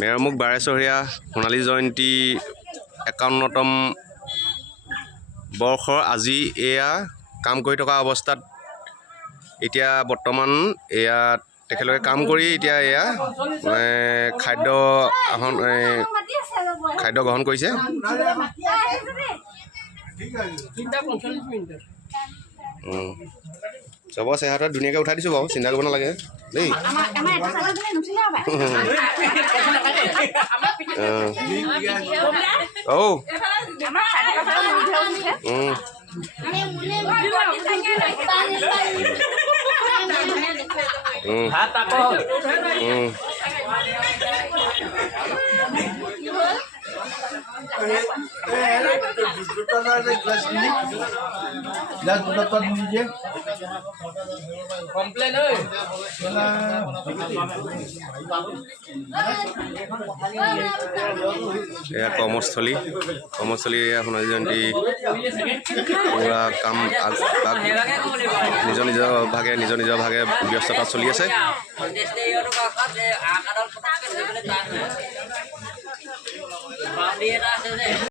মেৰমুখ বাৰেচহৰীয়া সোণালী জয়ন্তী ৫১তম বৰ্ষৰ আজি এয়া কাম কৰি থকা অৱস্থাত এতিয়া বৰ্তমান এয়া তেখেতলোকে কাম কৰি এতিয়া এয়া খাদ্য গ্ৰহণ কৰিছে। চবৰ চেহেৰাটো ধুনীয়াকৈ উঠাই দিছোঁ বাৰু, চিন্তা কৰিব নালাগে দেই। এয়া কৰ্মস্থলী এয়া সোণালী জয়ন্তী পুৰা কাম নিজৰ নিজৰ ভাগে ব্যস্ততা চলি আছে।